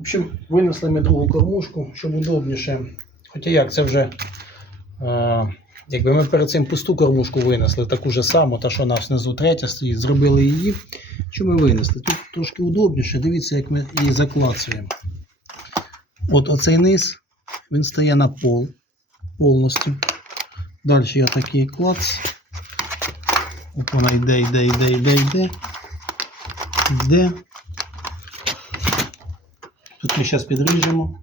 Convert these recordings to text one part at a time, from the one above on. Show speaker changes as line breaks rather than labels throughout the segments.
В общем, винесли ми другу кормушку, щоб удобніше. Хоча як, це вже. Е, якби ми перед цим пусту кормушку винесли, таку же саму, та що у нас внизу третя стоїть, зробили її. Що ми винесли? Тут трошки удобніше. Дивіться, як ми її заклацуємо. От оцей низ, він стає на пол повністю. Далі я такий клац. От вона йде, йде, йде, йде, йде. Йде. Тут ми зараз підріжемо.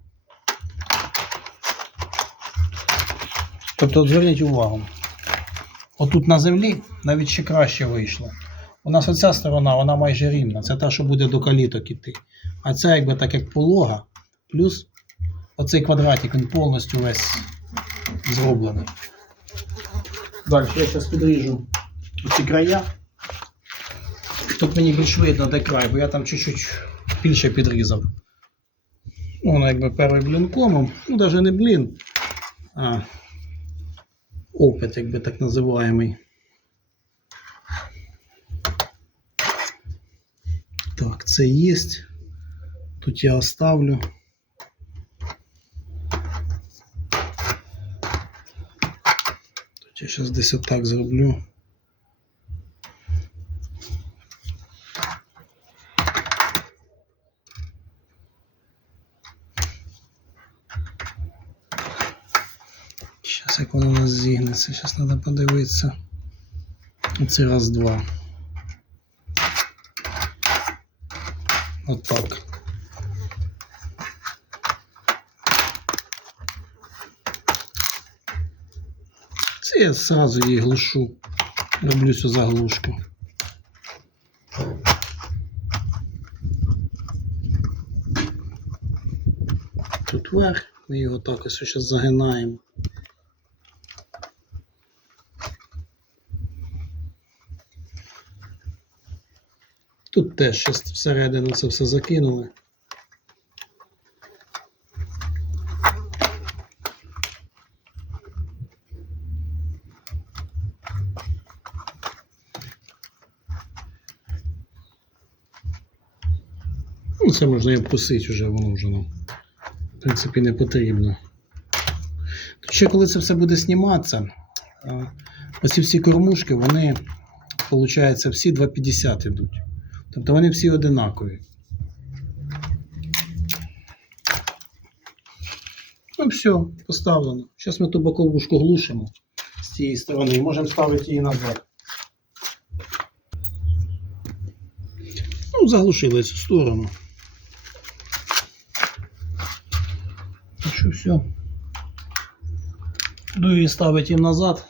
Тобто, зверніть увагу. Отут на землі навіть ще краще вийшло. У нас оця сторона, вона майже рівна. Це та, що буде до каліток іти. А ця якби так як полога, плюс оцей квадратик, він повністю весь зроблений. Далі я зараз підріжу ці края. Тут мені більш видно де край, бо я там чуть-чуть більше підрізав. Воно якби перший блінкомом, ну навіть не блін, а опит, якби так називаємий. Так, це є. Тут я оставлю. Тут я зараз десь отак зроблю. Зараз як воно у нас зігнеться, зараз треба подивитися. Оце раз, два. Отак. Це я зразу її глушу. Роблю цю заглушку. Тут верх, ми його так ось зараз загинаємо. Тут теж щось всередину це все закинули. Ну, це можна і обкусити вже, воно вже нам, в принципі, не потрібно. Ще коли це все буде зніматися, оці всі кормушки, вони, виходить, всі 2,50 йдуть. Тобто вони всі одинакові. Ну все, поставлено. Зараз ми ту боковушку глушимо з цієї сторони і можемо ставити її назад. Ну, заглушили цю сторону. Так що все. Буду її ставити назад.